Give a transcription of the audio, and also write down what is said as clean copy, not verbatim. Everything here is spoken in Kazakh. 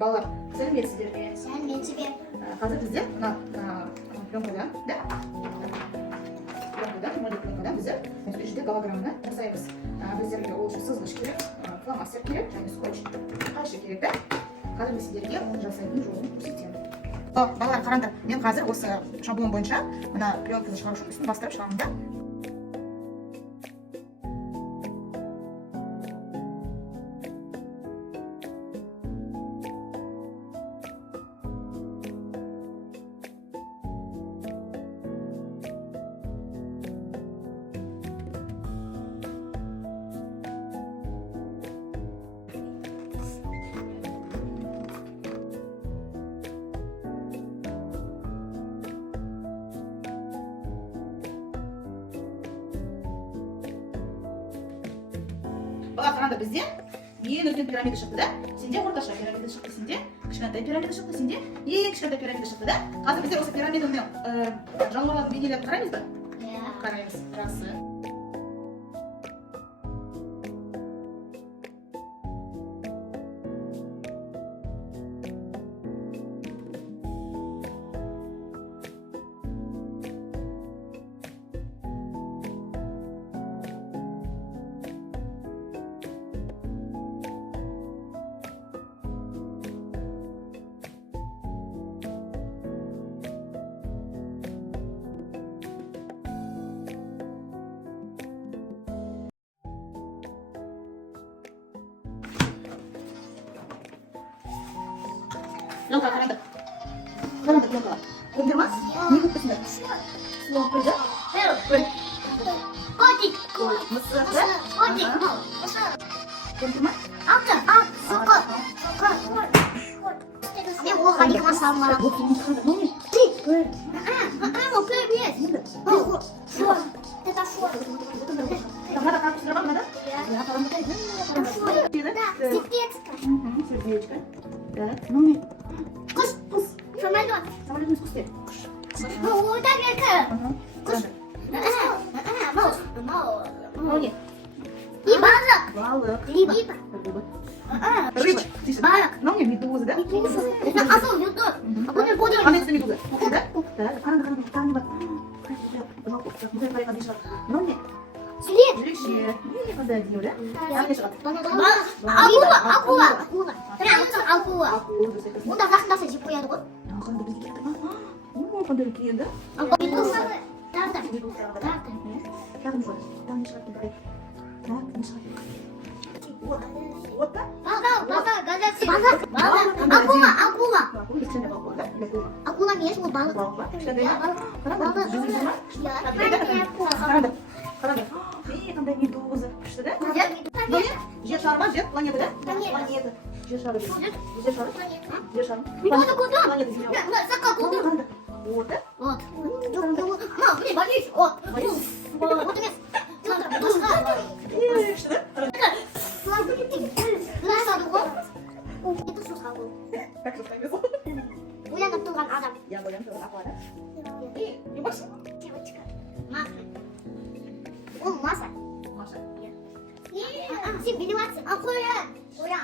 Балалар, сәлеметсіздерме? Сәлеметсізбе. Қазір бізде мына пленкада, да? Пленкада біздер осы жерде голограмманы жасаймыз. Біздерге ол үшін сызғыш керек, фломастер керек, және скотч қайшы керек, да? Қазір мен сіздерге жасайтын жолын көрсетемін. Балалар, қараңдар, мен қазір осы шаблон бойынша мына пленканы шығару үшін үстін бастырып шығамын, да? Бала, қараңдар, бізде ең үлкен пирамида шықты, да? Сенде орташа пирамида шықты, сенде кішкентай пирамида шықты, сенде ең кішкентай пирамида шықты, да? Қазір біздер осы пирамиданың жалғалатын бейнелерін қараймыз ба? Қараймыз, жақсы. Пленка, қараңдар. Қараңдар пленкаға. Көрдіңдер ма? Не көп пісіңдер? Слон қойды. Қой. Котик. Мысыр, да? Котик. Көрдіңдер ма? Алты. Соқыр. Мен ол халиқыма салмадым. Вот, қараңдар, ну не? Ну, привет. Шор. Это шор. Надо как сыровать, надо? Я қараңдар. Да, сердечко. Сердечко. Так, ну не? Құс. Самолет. Самолетный вкус нет. Вот так. Құс. Ну не? И балык. Балык. Рыба. Рыба. Балык. Ну не, медуза, да? Это асыл ютуб. А потом будем. Қандай түсті медуза? Да? Так, қараңдар, тағы бар. Ну не? След. Жүрекше. Не, қандай деу, да? Қандай шығады? Акула. Прям акула. Акула, дұрыс айтасың. Онда жақындаса жеп қояды ғой. Қандай бізге келді? Қандай үлкен, да? Медуза. Тағы да. Тағы не шығады? Тағы не шығады? Так, не шығады? Вот, да? Балык, газетси. Акула. Акула, кішкентай балық, да? Акула емес, ол балық. Балық ба? Кішкентай, да? Қараңдар, жүзіп ма? Қараңдар. Қараңдар. Қандай медуза. Күшті, да? Жер шары ма? Жер планета, да? Планета. Жер шары. Жер шары. Жер шары. Медуза куда? Планета Земля. Сақа куда? Қараңдар. Вот, да? Вот. Блин, боюсь. Вот. Вот емес. Күшті, да? Насады ғой. Это су салу. Как же ставим? Оянып тұрған адам. Я боям, что аквара. И любовь. Девочка. Маша. Ол Маша. Маша. Сен бейневатсың. Қоян. Ой, я